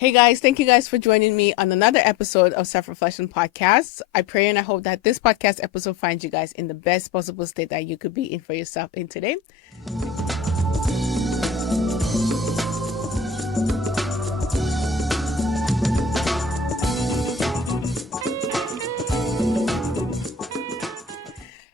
Hey guys, thank you guys for joining me on another episode of Self Reflection Podcast. I pray and I hope that this podcast episode finds you guys in the best possible state that you could be in for yourself in today.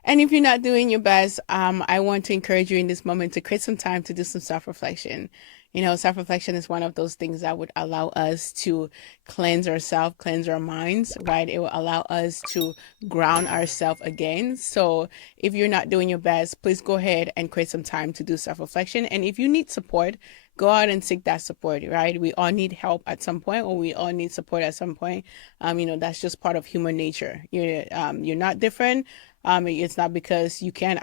And if you're not doing your best, I want to encourage you in this moment to create some time to do some self-reflection. Self-reflection is one of those things that would allow us to cleanse ourselves, cleanse our minds, right? It will allow us to ground ourselves again. So if you're not doing your best, please go ahead and create some time to do self-reflection. And if you need support, go out and seek that support, right? We all need help at some point, or we all need support at some point. That's just part of human nature. You're not different. It's not because you can't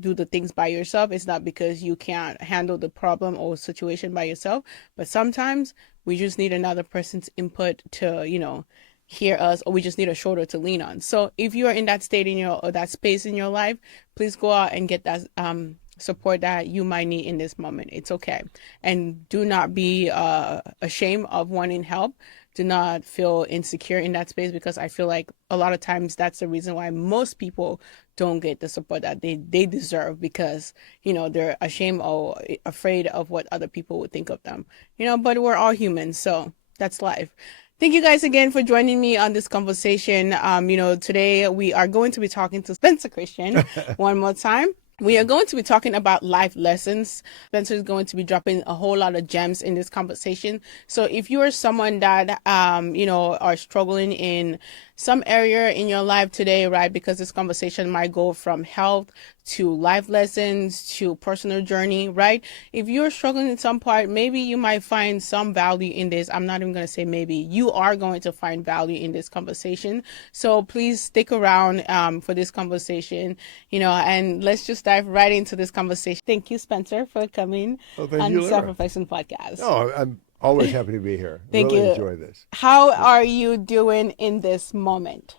do the things by yourself. It's not because you can't handle the problem or situation by yourself. But sometimes we just need another person's input to, hear us, or we just need a shoulder to lean on. So if you are in that state or that space in your life, please go out and get that support that you might need in this moment. It's okay. And do not be ashamed of wanting help. Do not feel insecure in that space, because I feel like a lot of times that's the reason why most people don't get the support that they deserve, because, they're ashamed or afraid of what other people would think of them. But we're all humans, so that's life. Thank you guys again for joining me on this conversation. Today we are going to be talking to Spencer Christian one more time. We are going to be talking about life lessons. Spencer is going to be dropping a whole lot of gems in this conversation. So if you are someone that, are struggling in some area in your life today, right? Because this conversation might go from health to life lessons to personal journey, right? If you're struggling in some part, maybe you might find some value in this. I'm not even going to say maybe. You are going to find value in this conversation. So please stick around for this conversation, and let's just dive right into this conversation. Thank you, Spencer, for coming Oh, thank on you, the Self Lira. Reflection Podcast. Oh, I'm always happy to be here. Thank Really you. enjoy this. How Yeah. are you doing in this moment?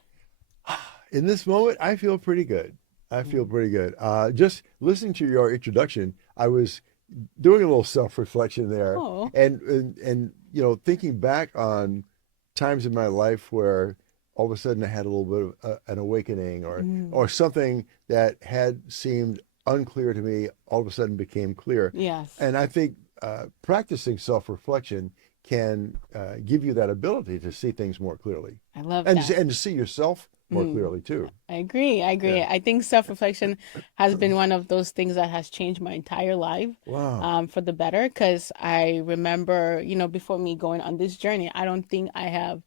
In this moment, I feel pretty good. I feel pretty good. Just listening to your introduction, I was doing a little self-reflection there, Oh. and thinking back on times in my life where all of a sudden I had a little bit of an awakening, or something that had seemed unclear to me all of a sudden became clear. Yes. And I think practicing self-reflection can give you that ability to see things more clearly, I love and that. to see yourself more clearly too. I agree. I agree. Yeah. I think self-reflection has been one of those things that has changed my entire life, Wow. for the better. Because I remember, before me going on this journey, I don't think I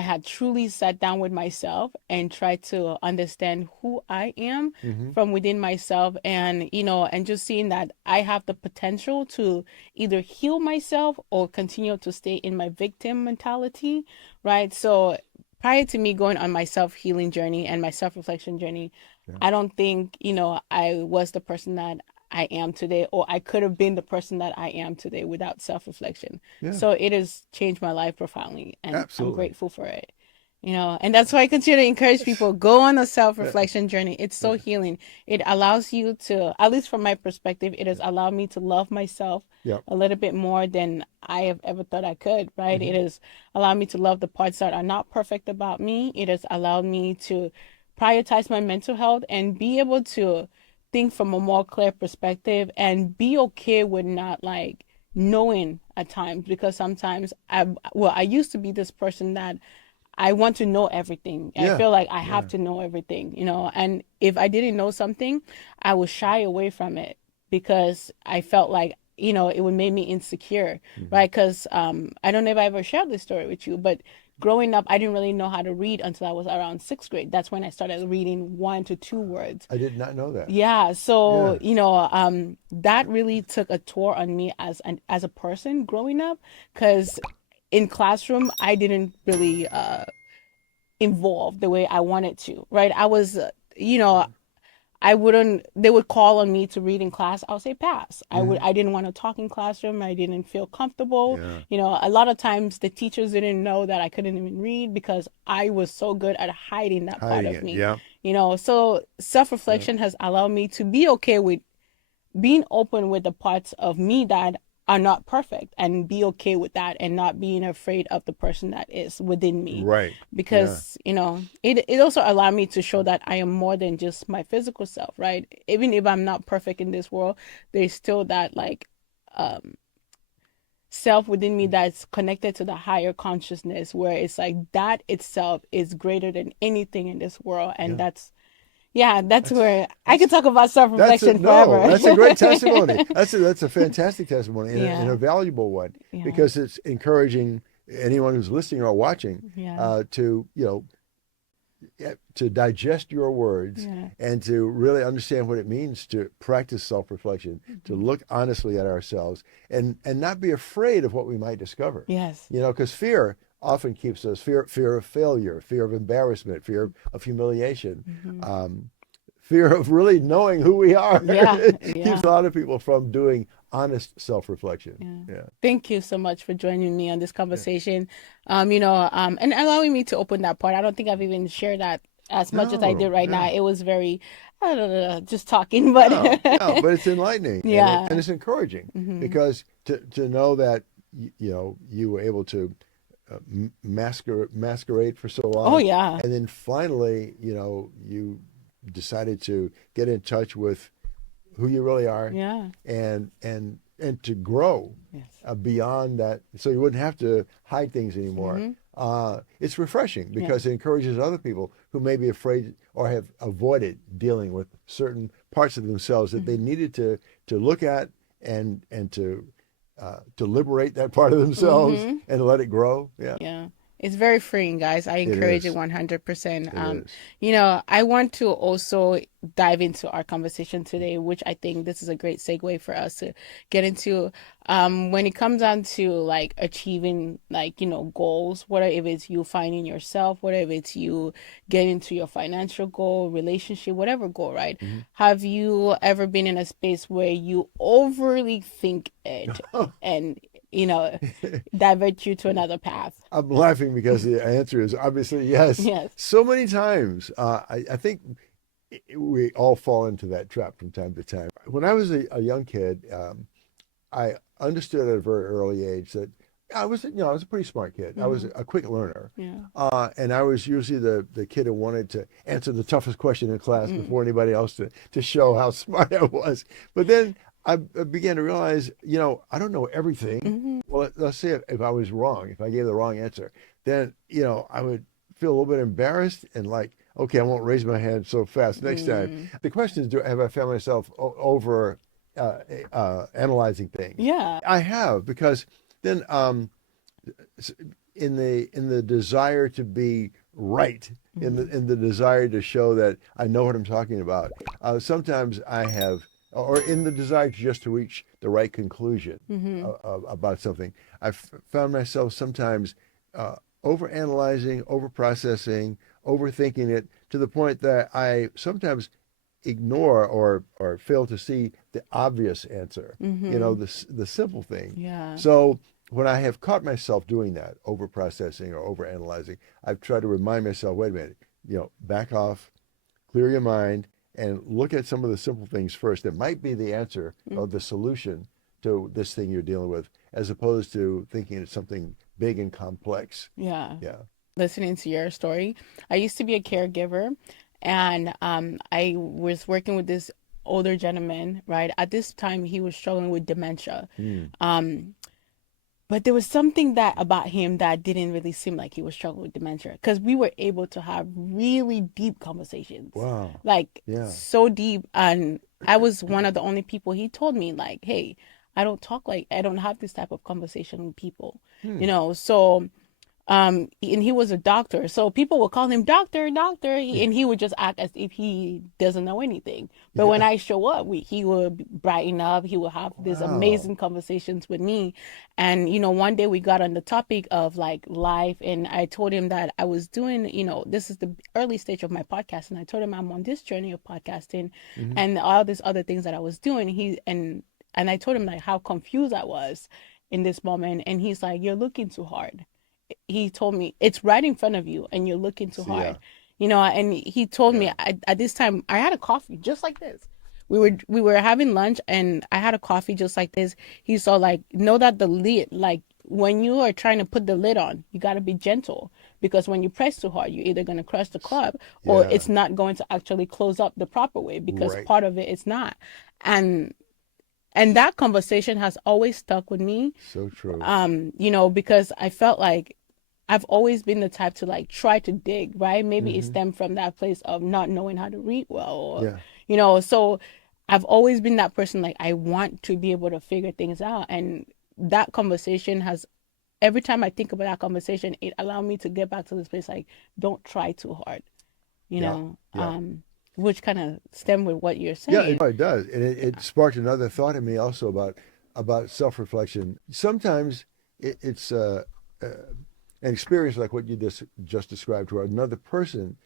had truly sat down with myself and tried to understand who I am Hmm. from within myself, and just seeing that I have the potential to either heal myself or continue to stay in my victim mentality, right? So prior to me going on my self-healing journey and my self-reflection journey, Yeah. I don't think, I was the person that I am today, or I could have been the person that I am today without self-reflection. Yeah. So it has changed my life profoundly, and I'm Absolutely. grateful for it. And that's why I continue to encourage people, go on a Yeah. self-reflection journey. It's so Yeah. healing. It allows you to, at least from my perspective, it has allowed me to love myself Yeah. a little bit more than I have ever thought I could, right? It Hmm. has allowed me to love the parts that are not perfect about me. It has allowed me to prioritize my mental health and be able to think from a more clear perspective and be okay with not like knowing at times, because sometimes I used to be this person that I want to know everything. I Yeah. feel like I have Yeah. to know everything, and if I didn't know something, I would shy away from it because I felt like, it would make me insecure, Hmm. right? Because I don't know if I ever shared this story with you, but growing up, I didn't really know how to read until I was around sixth grade. That's when I started reading 1 to 2 words. I did not know that. Yeah, so Yeah. that really took a toll on me as a person growing up, because in classroom I didn't really involve the way I wanted to, right? I was, I wouldn't. They would call on me to read in class. I would say pass. Hmm. I didn't want to talk in classroom. I didn't feel comfortable. Yeah. A lot of times the teachers didn't know that I couldn't even read because I was so good at hiding that part Hiding of it. me. Yeah. So Yeah. self-reflection has allowed me to be okay with being open with the parts of me that are not perfect, and be okay with that, and not being afraid of the person that is within me. Right. Yeah. Because, it also allowed me to show that I am more than just my physical self, right? Even if I'm not perfect in this world, there's still that, like, um self within me that's connected to the higher consciousness, where it's like that itself is greater than anything in this world. And Yeah. that's That's where I could talk about that's a self-reflection no. forever. That's a great testimony. That's a fantastic testimony and Yeah, a valuable one yeah, because it's encouraging anyone who's listening or watching yeah, to to digest your words yeah. and to really understand what it means to practice self-reflection, to Mhm. look honestly at ourselves and not be afraid of what we might discover. Yes. Because fear often keeps us fear of failure, fear of embarrassment, fear of humiliation. Hmm. Um, Fear of really knowing who we are Yeah, keeps yeah. a lot of people from doing honest self-reflection. Yeah. Yeah. Thank you so much for joining me on this Yeah. conversation. And allowing me to open that part. I don't think I've even shared that as much as I did No, right now. yeah. It was very, I don't know, just talking, but No, no, but it's enlightening and yeah. it's encouraging Hmm. because to know that you were able to masquerade for so Oh long, yeah. and then finally you decided to get in touch with who you really are, Yeah. and to grow Yes. beyond that, so you wouldn't have to hide things anymore. Hmm. It's refreshing Yeah. because it encourages other people who may be afraid or have avoided dealing with certain parts of themselves that they Hmm. needed to look at and to liberate that part of themselves Hmm. and let it grow. Yeah, Yeah. It's very freeing, guys. I it encourage it is. 100%. It is. I want to also dive into our conversation today, which I think this is a great segue for us to get into. When it comes down to like achieving, like, goals, whether if it's you finding yourself, whether if it's you getting to your financial goal, relationship, whatever goal, right? Mhm. Have you ever been in a space where you overly think it and, you know, divert you to another path? I'm laughing because the answer is obviously yes. Yes. So many times, I think we all fall into that trap from time to time. When I was a young kid, I understood at a very early age that I was a pretty smart kid. I was Hmm. a quick learner, Yeah. and I was usually the kid who wanted to answer the toughest question in class Mm. before anybody else to show how smart I was. But then I began to realize, I don't know everything. Hmm. Well, let's say if I was wrong, if I gave the wrong answer, then I would feel a little bit embarrassed and like, okay, I won't raise my hand so fast next time. Mm. The question is, have I found myself over analyzing things? Yeah. I have because then in the desire to be right, in the Hmm. in the desire to show that I know what I'm talking about, sometimes I have, or in the desire just to reach the right conclusion Hmm. about something, I've found myself sometimes uh, over analyzing, over processing, overthinking it to the point that I sometimes ignore or fail to see the obvious answer, Hmm. the simple thing. Yeah. So when I have caught myself doing that, over processing or over analyzing, I've tried to remind myself, wait a minute, back off, clear your mind, and look at some of the simple things first that might be the answer or the solution to this thing you're dealing with, as opposed to thinking it's something big and complex. Yeah. Yeah. Listening to your story, I used to be a caregiver, and I was working with this older gentleman, right? At this time, he was struggling with dementia. Hmm. Um, But there was something that about him that didn't really seem like he was struggling with dementia, because we were able to have really deep conversations, Wow. like Yeah. so deep. And I was one of the only people. He told me like, "Hey, I don't have this type of conversation with people, Hmm. So and he was a doctor, so people would call him doctor, doctor, and he would just act as if he doesn't know anything. But when Yeah. I show up, he would brighten up. He would have these Wow. amazing conversations with me. And one day we got on the topic of like life, and I told him that I was doing, this is the early stage of my podcast, and I told him I'm on this journey of podcasting Hmm. and all these other things that I was doing. And I told him like how confused I was in this moment, and he's like, "You're looking too hard." He told me it's right in front of you and you're looking too So, yeah. hard. And he told me Yeah. at this time I had a coffee just like this, we were having lunch, and I had a coffee just like this. He saw, like, know that the lid, like, when you are trying to put the lid on, you got to be gentle, because when you press too hard, you're either going to crush the cup, or Yeah. it's not going to actually close up the proper way, because Right. part of it is not. And that conversation has always stuck with me. So true. Because I felt like I've always been the type to, like, try to dig, right? Maybe it Hmm. stemmed from that place of not knowing how to read well, or, Yeah. so I've always been that person, like, I want to be able to figure things out. And that conversation has, every time I think about that conversation, it allowed me to get back to this place, like, don't try too hard, you Yeah. know, Yeah. which kind of stem with what you're Yeah, saying. it does, and it sparked another thought in me also about self-reflection. Sometimes it's uh, an experience like what you just described, where another person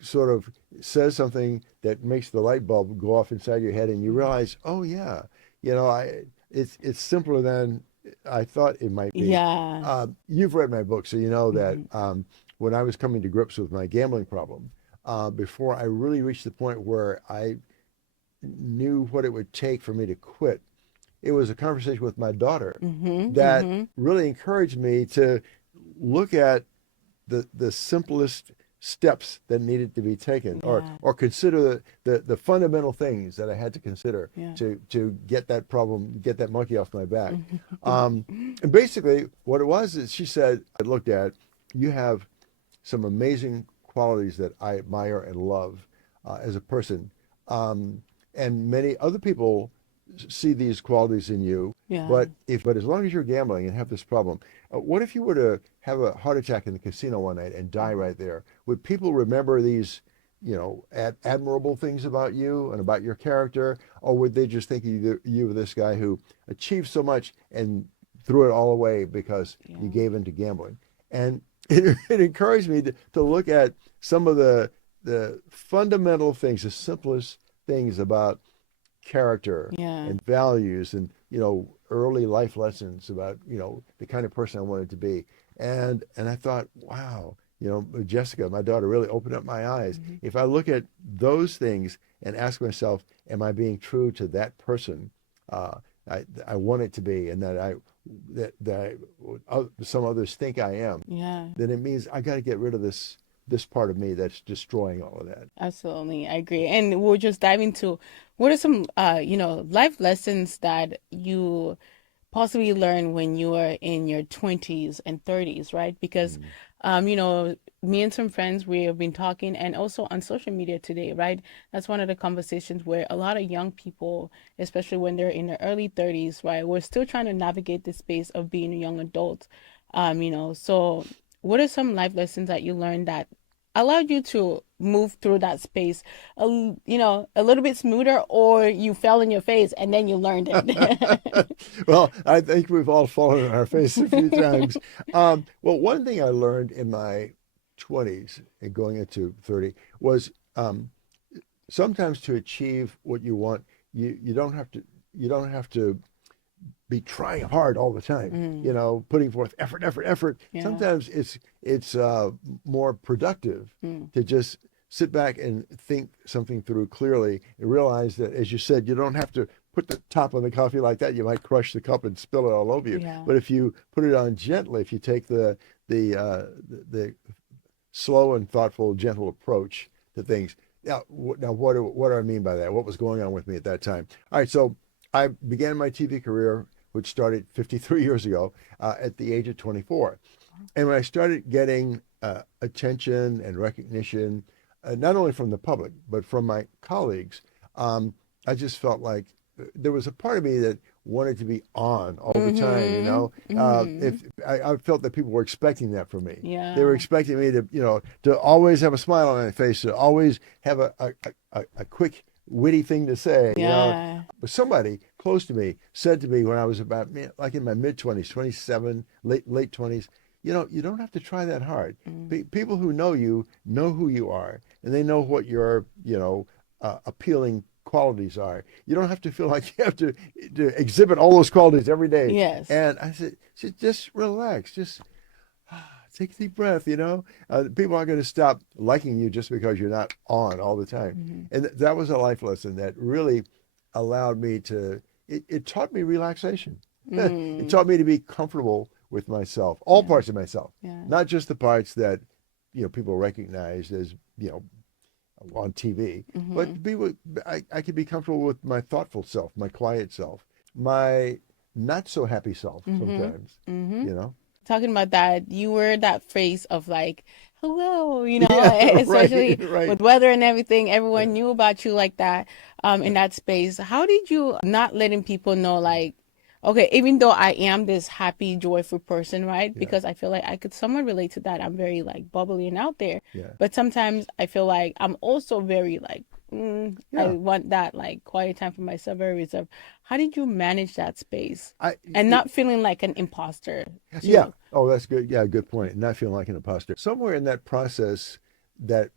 sort of says something that makes the light bulb go off inside your head, and you realize, oh yeah, I it's simpler than I thought it might be. Yeah. You've read my book, so you know that Hmm. when I was coming to grips with my gambling problem, before I really reached the point where I knew what it would take for me to quit, it was a conversation with my daughter Hmm. that Hmm. really encouraged me to look at the simplest steps that needed to be taken, Yeah. or consider the fundamental things that I had to consider Yeah. to get that problem, get that monkey off my back. Hmm. Um, and basically what it was is, she said, I looked at, you have some amazing qualities that I admire and love as a person. Um, and many other people see these qualities in you. Yeah. But as long as you're gambling and have this problem, what if you were to have a heart attack in the casino one night and die right there? Would people remember these, admirable things about you and about your character, or would they just think you this guy who achieved so much and threw it all away because you Yeah. gave in to gambling? And it encouraged me to look at some of the fundamental things, the simplest things about character Yeah. and values, and early life lessons about the kind of person I wanted to be. And I thought, wow, Jessica, my daughter, really opened up my eyes. Hmm. If I look at those things and ask myself, am I being true to that person uh, I want it to be, and that some others think I am, Yeah. then it means I got to get rid of this part of me that's destroying all of that. Absolutely, I agree. And we'll just dive into, what are some life lessons that you possibly learn when you are in your 20s and 30s, right? Because Mm. um, you know, me and some friends, we have been talking, and also on social media today, right? That's one of the conversations where a lot of young people, especially when they're in their early 30s, right, we're still trying to navigate the space of being a young adult. So what are some life lessons that you learned that allowed you to move through that space a little bit smoother, or you fell in your face and then you learned it? Well, I think we've all fallen on our face a few times. Well, one thing I learned in my 20s and going into 30 was, sometimes to achieve what you want, you don't have to be trying hard all the time. Mm, Putting forth effort, effort, effort. yeah. Sometimes it's more productive Mm, to just sit back and think something through clearly, and realize that, as you said, you don't have to put the top on the coffee like that. You might crush the cup and spill it all over you. yeah. But if you put it on gently, if you take the slow and thoughtful, gentle approach to things. Now, what do I mean by that? What was going on with me at that time? All right, so I began my TV career, which started 53 years ago, at the age of 24. And when I started getting attention and recognition, not only from the public, but from my colleagues, I just felt like there was a part of me that wanted to be on all the time. Mm-hmm. Mm-hmm. If I felt that people were expecting that from me, they were Yeah. expecting me to always have a smile on my face, to always have a quick, witty thing to say. Yeah. But somebody close to me said to me when I was about, like, in my mid 20s, 27, late 20s, you don't have to try that hard. Mm, People who know you know who you are, and they know what your, appealing qualities are. You don't have to feel like you have to exhibit all those qualities every day. yes. And I said, just relax, take a deep breath, people aren't going to stop liking you just because you're not on all the time. Mm-hmm. And that was a life lesson that really allowed me it taught me relaxation. It Mm, taught me to be comfortable with myself, all yeah, parts of myself, yeah. not just the parts that, people recognize as, on TV, but Mm-hmm. to be with, I could be comfortable with my thoughtful self, my quiet self, my not so happy self Mm-hmm. sometimes, Mm-hmm. you know? Talking about that, you were that face of like, hello, Yeah, right, especially right. with weather and everything. Everyone Yeah. knew about you like that, in that space. How did you not letting people know, like, okay, even though I am this happy, joyful person, right? Yeah, Because I feel like I could somewhat relate to that. I'm very like bubbly and out there, yeah, but sometimes I feel like I'm also very like, I yeah. want that like quiet time for myself, very reserved. How did you manage that space I, and it, not feeling like an imposter yeah. too? Oh, that's good. Yeah, good point. Not feeling like an imposter. Somewhere in that process that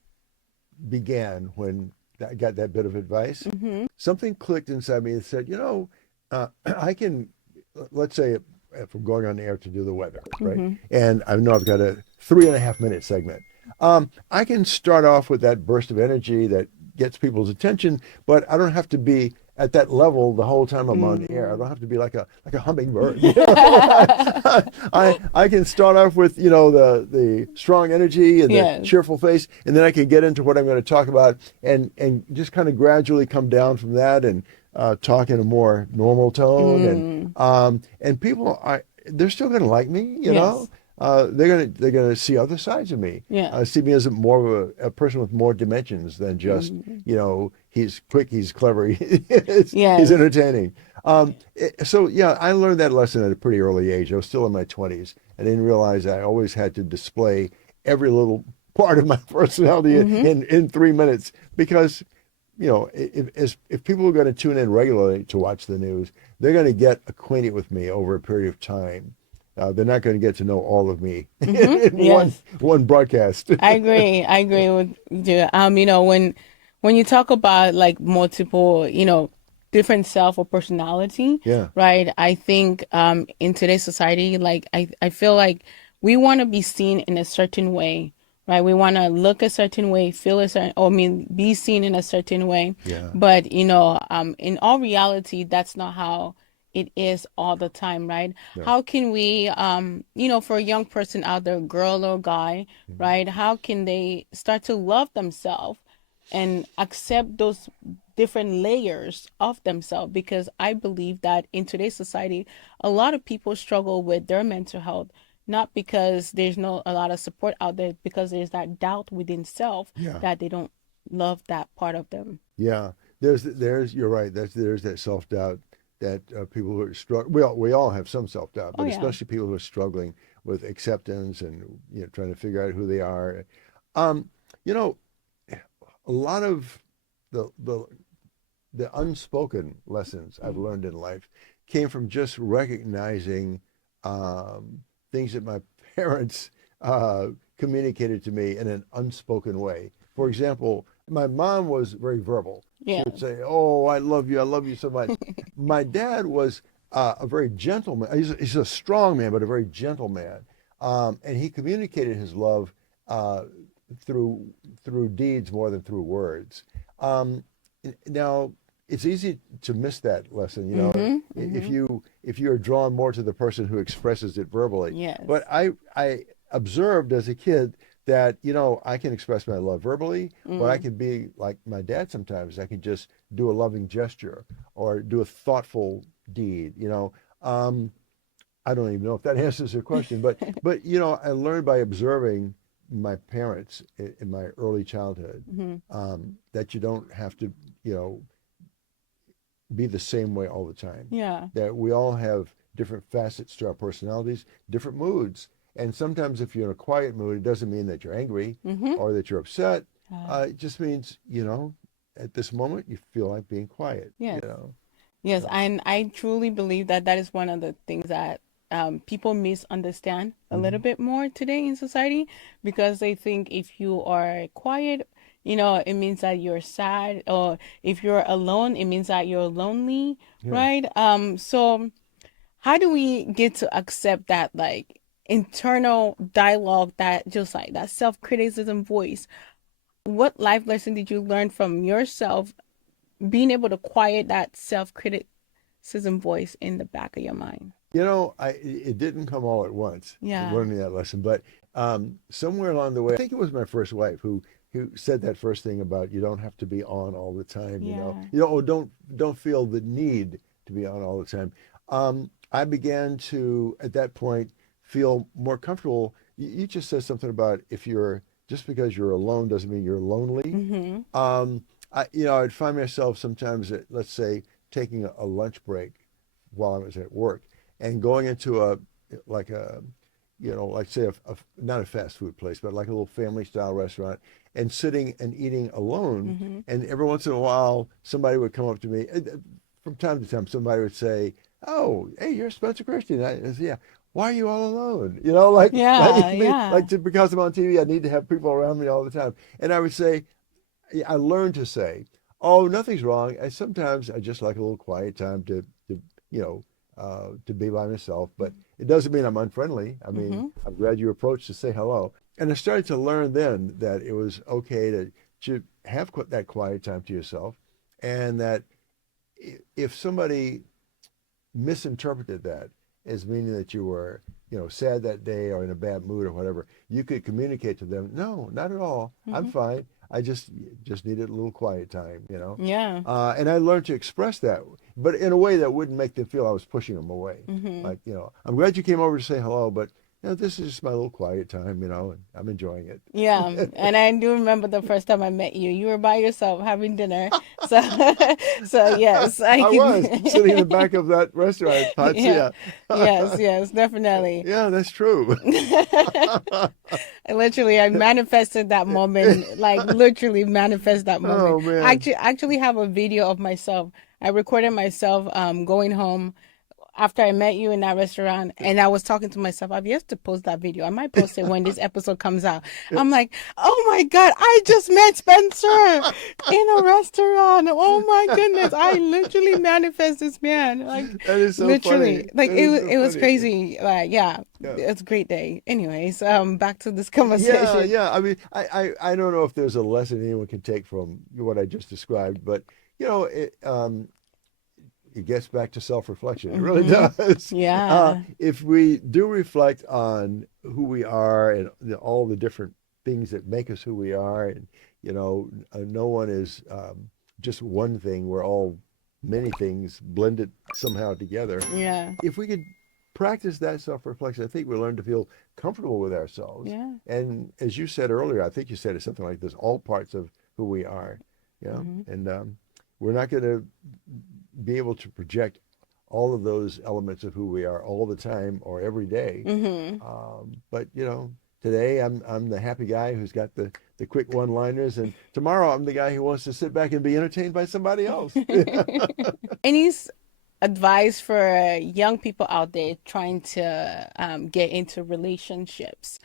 began when I got that bit of advice, Mm-hmm. something clicked inside me and said, I can, let's say if I'm going on the air to do the weather, right? Mm-hmm. And I know I've got a 3.5 minute segment. I can start off with that burst of energy that gets people's attention, but I don't have to be at that level the whole time I'm on the air. I Mm. don't have to be like a hummingbird. I can start off with the strong energy and the Yes. cheerful face, and then I can get into what I'm going to talk about, and just kind of gradually come down from that and talk in a more normal tone, Mm. and people are they're still going to like me, Yes. they're gonna see other sides of me, Yeah. see me as more of a person with more dimensions than just Mm. he's quick, he's clever, he's Yes. entertaining. So yeah, I learned that lesson at a pretty early age. I was still in my 20s. I didn't realize I always had to display every little part of my personality Mm-hmm. in 3 minutes because if people are going to tune in regularly to watch the news, they're going to get acquainted with me over a period of time. They're not going to get to know all of me in Mm-hmm. one Yes. one broadcast. I agree. I agree with you. When you talk about like multiple, different self or personality, Yeah, right? I think in today's society, like I feel like we want to be seen in a certain way, right? We want to look a certain way, feel a certain, or I mean, be seen in a certain way. yeah, But in all reality, that's not how it is all the time, right? no, How can we, for a young person out there, girl or guy, mhm, right? How can they start to love themselves and accept those different layers of themselves? Because I believe that in today's society, a lot of people struggle with their mental health, not because there's no a lot of support out there, because there's that doubt within self yeah, that they don't love that part of them. yeah. There's you're right. There's that self doubt that people who are struggling. We all have some self doubt, Oh but yeah. especially people who are struggling with acceptance and trying to figure out who they are. Um, you know, a lot of the the the unspoken lessons I've Mm. learned in life came from just recognizing um, things that my parents communicated to me in an unspoken way. For example, my mom was very verbal. She Yeah. would say, "Oh, I love you so much." My dad was a very gentle man. He's a strong man, but a very gentle man, and he communicated his love uh, through deeds more than through words. Um, Now, it's easy to miss that lesson, Mm-hmm. if Mm-hmm. you're drawn more to the person who expresses it verbally. Yes. But I observed as a kid that I can express my love verbally, but I Mm. can be like my dad sometimes. I can just do a loving gesture or do a thoughtful deed. I don't even know if that answers your question, but I learned by observing my parents in my early childhood Mm-hmm. that you don't have to you know be the same way all the time. Yeah. That we all have different facets to our personalities, different moods. And sometimes if you're in a quiet mood, it doesn't mean that you're angry Mm-hmm. or that you're upset. Uh, It just means, at this moment you feel like being quiet, yes. Yes, So, and I truly believe that that is one of the things that people misunderstand a little mhm. bit more today in society, because they think if you are quiet, it means that you're sad, or if you're alone, it means that you're lonely, Yeah. right? So how do we get to accept that, like, internal dialogue, that just like that self-criticism voice. What life lesson did you learn from yourself being able to quiet that self-criticism voice in the back of your mind? It didn't come all at once, Yeah. learning that lesson, but somewhere along the way, I think it was my first wife who said that first thing about you don't have to be on all the time, Yeah. or don't feel the need to be on all the time. I began to at that point feel more comfortable. You just said something about if you're just because you're alone doesn't mean you're lonely. Mm-hmm. Um, I'd find myself sometimes at, let's say, taking a lunch break while I was at work and going into like a, like say not a fast food place, but like a little family style restaurant and sitting and eating alone. Mm-hmm. And every once in a while, somebody would come up to me. From time to time, somebody would say, "Oh, hey, you're Spencer Christian." I said, "Yeah." Why are you all alone? Yeah, yeah. Because I'm on TV, I need to have people around me all the time. And I would say, I learned to say, "Oh, nothing's wrong." And sometimes I just like a little quiet time you know, to be by myself. But it doesn't mean I'm unfriendly. I mean, Mm-hmm. I'm glad you approached to say hello. And I started to learn then that it was okay to have that quiet time to yourself, and that if somebody misinterpreted that as meaning that you were, sad that day or in a bad mood or whatever, you could communicate to them, no, not at all. I'm Mm-hmm. fine. I just needed a little quiet time. Yeah. And I learned to express that, but in a way that wouldn't make them feel I was pushing them away. Mm-hmm. Like, I'm glad you came over to say hello, but this is just my little quiet time, and I'm enjoying Yeah, it. and I do remember the first time I met you. You were by yourself having dinner. So, so yes, I I was can. sitting in the back of that restaurant, Yeah, Patsia. yes, yes, definitely. Yeah, that's true. I manifested that moment, like literally manifest that moment. Oh man. I actually have a video of myself. I recorded myself going home after I met you in that restaurant, and I was talking to myself. I've yet to post that video. I might post it when this episode comes out. I'm like, oh my God, I just met Spencer in a restaurant. Oh my goodness. I literally manifest this man. Like That is so funny. literally. Like That is so it was funny. crazy. Like, yeah, Yeah. it's a great day. Anyways, back to this Yeah, conversation. yeah. I mean, I don't know if there's a lesson anyone can take from what I just described, but it gets back to self-reflection. It really Mm-hmm. does. Yeah. If we do reflect on who we are and all the different things that make us who we are, and no one is just one thing. We're all many things blended somehow together. Yeah. If we could practice that self-reflection, I think we learn to feel comfortable with ourselves. Yeah. And as you said earlier, I think you said it something like this: all parts of who we are. Yeah, Mm-hmm. and we're not going to be able to project all of those elements of who we are all the time or every day. Mm-hmm. But today I'm the happy guy who's got the quick one-liners, and tomorrow I'm the guy who wants to sit back and be entertained by somebody else. Any advice for young people out there trying to get into relationships?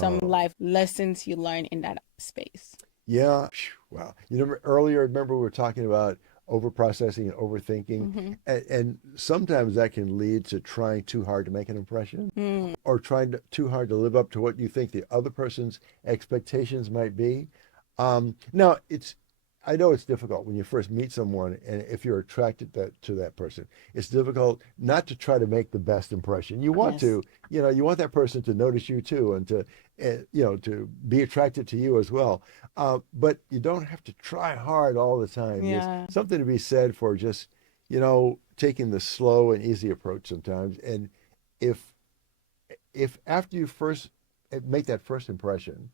Some Oh, life lessons you learn in that space. yeah. Wow. Earlier, remember we were talking about overprocessing and overthinking, Mm-hmm. and sometimes that can lead to trying too hard to make an impression, Mm, or too hard to live up to what you think the other person's expectations might be. Now, I know it's difficult when you first meet someone, and if you're attracted to that person, it's difficult not to try to make the best impression. You want yes. to, you want that person to notice you too, and to be attracted to you as well. But you don't have to try hard all the time. There's Yeah. something to be said for just, taking the slow and easy approach sometimes. And if after you first make that first impression,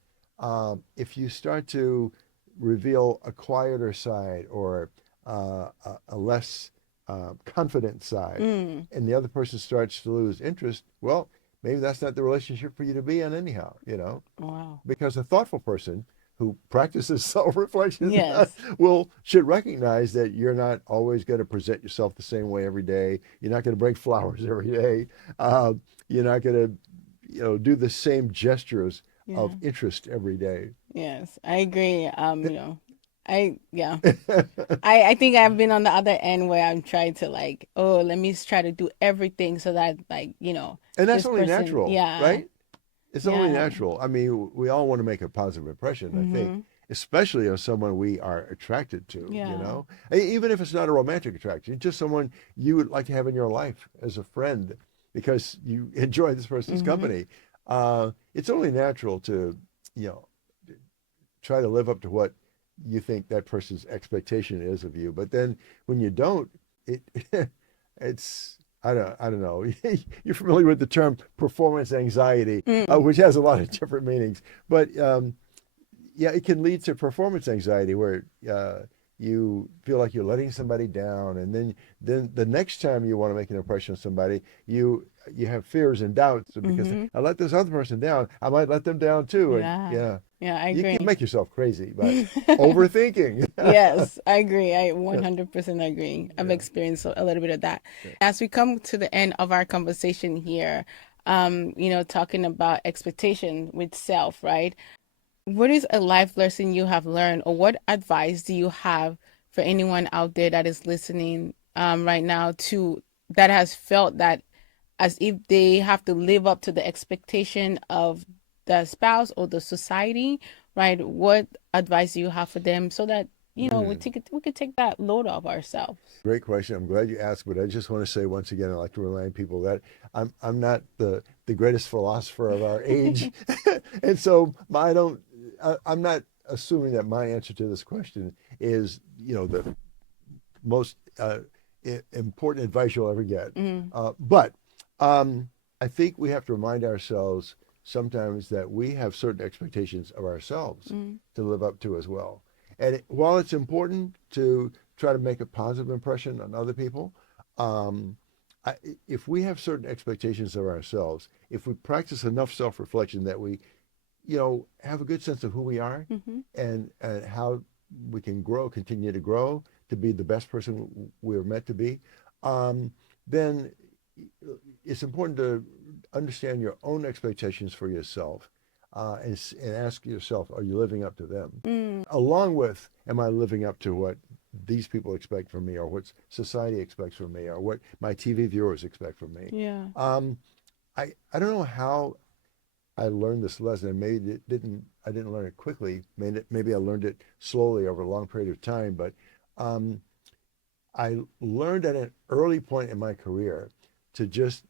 if you start to reveal a quieter side or a less confident side, Mm, and the other person starts to lose interest, well, maybe that's not the relationship for you to be in anyhow, wow. because a thoughtful person who practices self-reflection Yes. should recognize that you're not always going to present yourself the same way every day. You're not going to bring flowers every day. You're not going to do the same gestures of Yeah. interest every day. Yes. I agree. Yeah. I think I've been on the other end where I'm trying to like, oh, let me try to do everything so that like, And that's this only person, natural, yeah. right? It's only Yeah. natural. I mean, we all want to make a positive impression, I think, Mm-hmm. especially of someone we are attracted to, you Yeah. know? Even if it's not a romantic attraction, just someone you would like to have in your life as a friend because you enjoy this person's Mm-hmm. company. It's only natural to, you know, try to live up to what you think that person's expectation is of you. But then when you don't, it it's I don't know. You're familiar with the term performance anxiety, Mm. which has a lot of different meanings. But yeah, it can lead to performance anxiety where you feel like you're letting somebody down, and then the next time you want to make an impression on somebody, you have fears and doubts because Mm-hmm. I let this other person down, I might let them down too, and Yeah. yeah, Yeah, I you can agree. make yourself crazy by overthinking. Yes, I agree. I Yeah, 100% agree. I've yeah. experienced a little bit of that. As we come to the end of our conversation here, talking about expectation with self, right? What is a life lesson you have learned, or what advice do you have for anyone out there that is listening right now to that has felt that as if they have to live up to the expectation of the spouse or the society, right? What advice do you have for them so that Mm, we could take that load off ourselves? great question. I'm glad you asked, but I just want to say once again, I'd like to remind people that I'm not the greatest philosopher of our age, and so I don't. I'm not assuming that my answer to this question is, the most important advice you'll ever get. Mm, But I think we have to remind ourselves sometimes that we have certain expectations of ourselves mm, to live up to as well. And while it's important to try to make a positive impression on other people, um, I, if we have certain expectations of ourselves, if we practice enough self-reflection that we, have a good sense of who we are mm-hmm. and how we can grow, continue to grow to be the best person we're meant to be, um, then it's important to understand your own expectations for yourself and ask yourself, are you living up to them? Mm, Along with, am I living up to what these people expect from me or what society expects from me or what my TV viewers expect from me? yeah. Um, I don't know how I learned this lesson. And maybe I didn't learn it quickly. Maybe I learned it slowly over a long period of time. But um, I learned at an early point in my career to just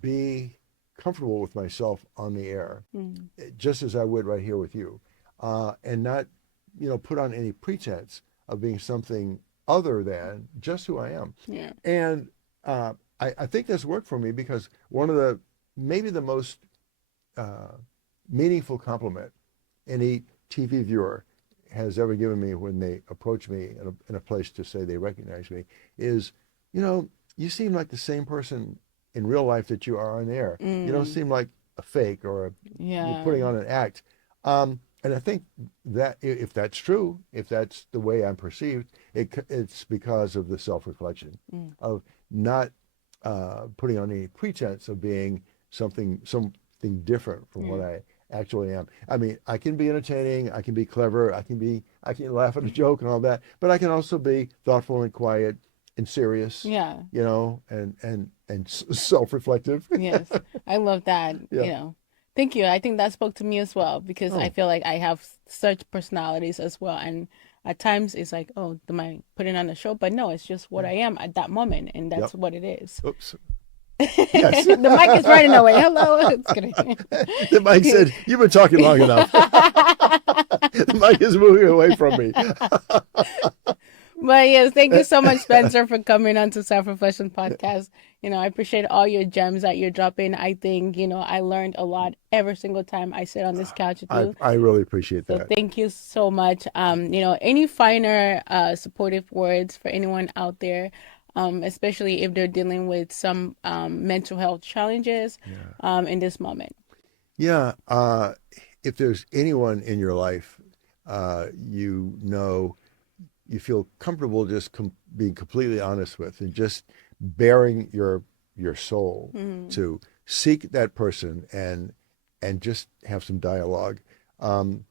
be comfortable with myself on the air, Mm, just as I would right here with you, and not, put on any pretense of being something other than just who I am. yeah. And I think that's worked for me because one of the maybe the most uh, meaningful compliment any TV viewer has ever given me when they approach me in a place to say they recognize me is, you know, you seem like the same person in real life that you are on air. You don't Mm, seem like a fake you're yeah. putting on an act. And I think that if that's true, if that's the way I'm perceived, it's because of the self-reflection Mm, of not putting on any pretense of being something different from what yeah. I actually am. I mean, I can be entertaining, I can be clever, I can laugh at a joke and all that, but I can also be thoughtful and quiet and serious, Yeah. and self-reflective. Yes. I love that, Yeah. Thank you. I think that spoke to me as well because I Oh, feel like I have such personalities as well. And at times it's like, oh, am I putting on a show? But no, it's just what yeah. I am at that moment, and Yep. that's what it is. Oops. Yes. The mic is running away. Hello. It's kidding. The mic said, "You've been talking long enough." The mic is moving away from me. But yes, thank you so much, Spencer, for coming on to Self Reflection Podcast. I appreciate all your gems that you're dropping. I think, I learned a lot every single time I sit on this couch with you. I really appreciate So that. thank you so much. Any finer supportive words for anyone out there, especially if they're dealing with some mental health challenges Yeah. in this moment. Yeah. If there's anyone in your life, you feel comfortable just being completely honest with and just bearing your soul Mm, to seek that person and just have some dialogue. Um,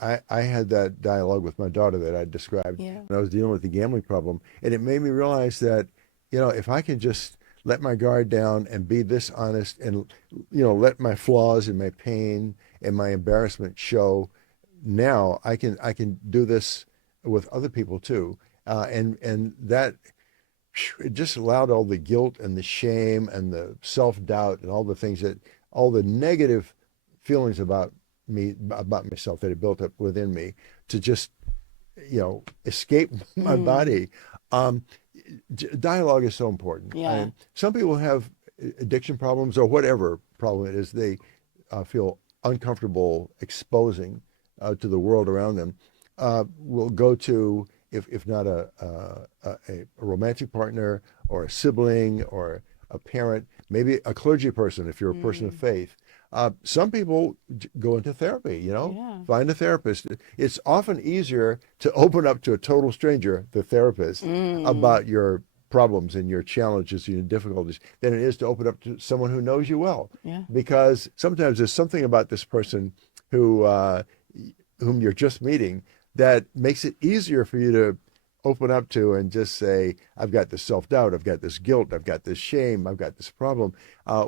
I had that dialogue with my daughter that I described yeah. when I was dealing with the gambling problem, and it made me realize that, if I can just let my guard down and be this honest and, let my flaws and my pain and my embarrassment show. Now I can do this with other people too. And that it just allowed all the guilt and the shame and the self-doubt and all the things that all the negative feelings about myself that had built up within me to just escape my Mm, body. um, Dialogue is so important. yeah. Some people have addiction problems or whatever problem it is they feel uncomfortable exposing to the world around them. Will go to, if not a romantic partner or a sibling or a parent, maybe a clergy person if you're a person of Mm, faith. Some people go into therapy, yeah. find a therapist. It's often easier to open up to a total stranger, the therapist, Mm, about your problems and your challenges and your difficulties than it is to open up to someone who knows you well. yeah. Because sometimes there's something about this person who whom you're just meeting that makes it easier for you to open up to and just say, I've got this self-doubt, I've got this guilt, I've got this shame, I've got this problem.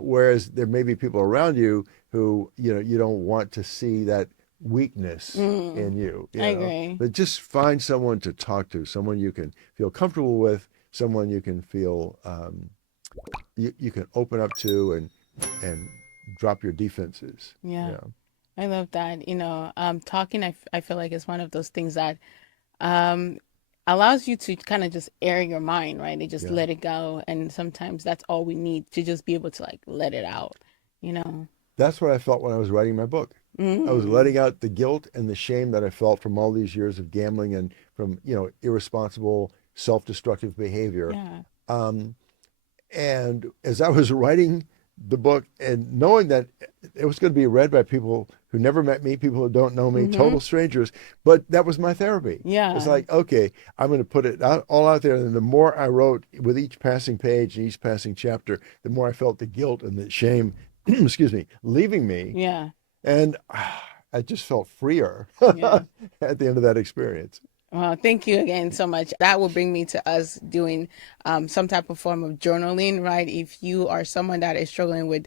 Whereas there may be people around you who, you don't want to see that weakness Mm, in you, I agree. but just find someone to talk to, someone you can feel comfortable with, someone you can feel, you can open up to and drop your defenses. Yeah. Yeah. I love that. Talking, I feel like is one of those things that um, allows you to kind of just air your mind, right? And just Yeah. let it go. And sometimes that's all we need to just be able to like let it out, you know? That's what I felt when I was writing my book. I was Mm, letting out the guilt and the shame that I felt from all these years of gambling and from, irresponsible, self-destructive behavior. yeah. Um, and as I was writing the book and knowing that it was going to be read by people who never met me, people who don't know me, Mm-hmm. total strangers, but that was my therapy. It's Yeah. like, okay, I'm going to put it all out there. And the more I wrote with each passing page and each passing chapter, the more I felt the guilt and the shame, excuse me, leaving me. Yeah. And I just felt freer Yeah. at the end of that experience. Well, thank you again so much. That will bring me to us doing some type of form of journaling, right? If you are someone that is struggling with,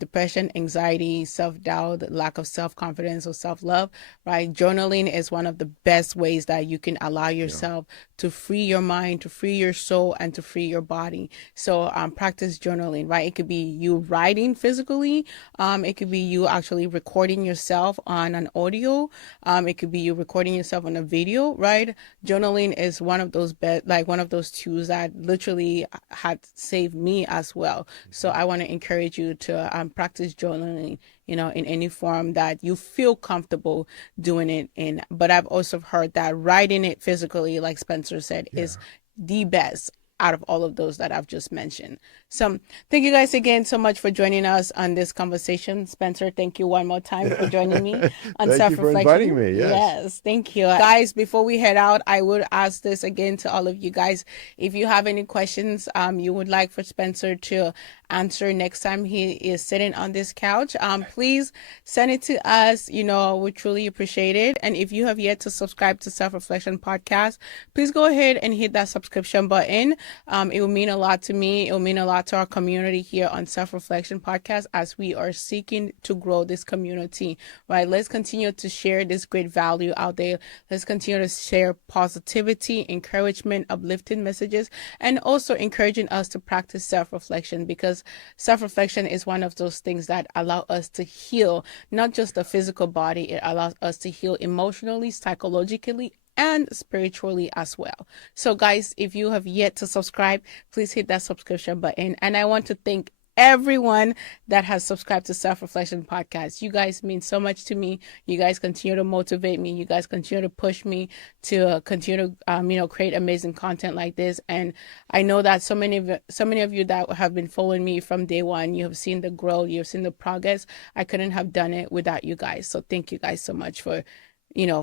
depression, anxiety, self-doubt, lack of self-confidence or self-love, right? Journaling is one of the best ways that you can allow Yeah. yourself to free your mind, to free your soul, and to free your body. So practice journaling, right? It could be you writing physically. It could be you actually recording yourself on an audio. It could be you recording yourself on a video, right? Journaling is one of those like one of those tools that literally had saved me as well. So I want to encourage you to practice journaling, in any form that you feel comfortable doing it in. But I've also heard that writing it physically, like Spencer said, is Yeah. the best out of all of those that I've just mentioned. So thank you guys again so much for joining us on this conversation. Spencer, thank you one more time for joining me on Thank you self for inviting reflection. me. Yes. Yes, thank you. Guys, before we head out, I would ask this again to all of you guys. If you have any questions you would like for Spencer to answer next time he is sitting on this couch, please send it to us. We truly appreciate it. And if you have yet to subscribe to Self Reflection Podcast, please go ahead and hit that subscription button. It will mean a lot to me. It will mean a lot to our community here on Self Reflection Podcast as we are seeking to grow this community, right? Let's continue to share this great value out there. Let's continue to share positivity, encouragement, uplifting messages, and also encouraging us to practice self reflection because self reflection is one of those things that allow us to heal not just the physical body, it allows us to heal emotionally, psychologically, and spiritually as well. So, guys, if you have yet to subscribe, please hit that subscription button. And I want to thank everyone that has subscribed to Self Reflection Podcast. You guys mean so much to me. You guys continue to motivate me. You guys continue to push me to continue to create amazing content like this. And I know that so many of you that have been following me from day one, you have seen the growth, you have seen the progress. I couldn't have done it without you guys. So thank you guys so much for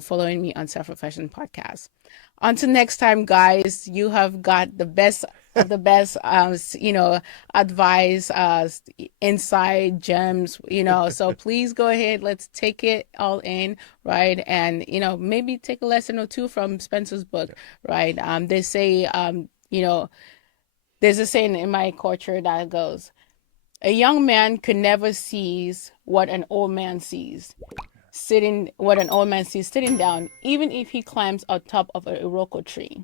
following me on Self Reflection Podcast. Until next time, guys, you have got the best of the best, advice, inside gems, So please go ahead. Let's take it all in, right? And, maybe take a lesson or two from Spencer's book, right? They say, there's a saying in my culture that goes, a young man could never sees what an old man sees. What an old man sees sitting down, even if he climbs on top of a iroko tree,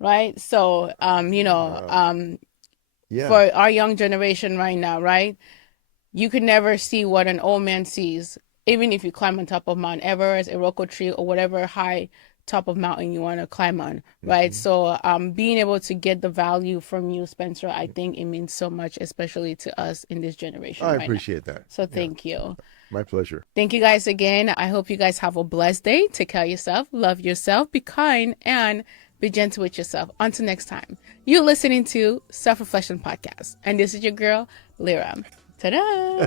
right? So, Wow. Yeah. for our young generation right now, right? You could never see what an old man sees, even if you climb on top of Mount Everest, Iroko tree, or whatever high top of mountain you want to climb on, right? Hmm. So, being able to get the value from you, Spencer, I think it means so much, especially to us in this generation I right now. appreciate that. So, Yeah. thank you. My pleasure. Thank you guys again. I hope you guys have a blessed day. Take care of yourself, love yourself, be kind, and be gentle with yourself. Until next time, you're listening to Self Reflection Podcast, and this is your girl, Lira. Ta da!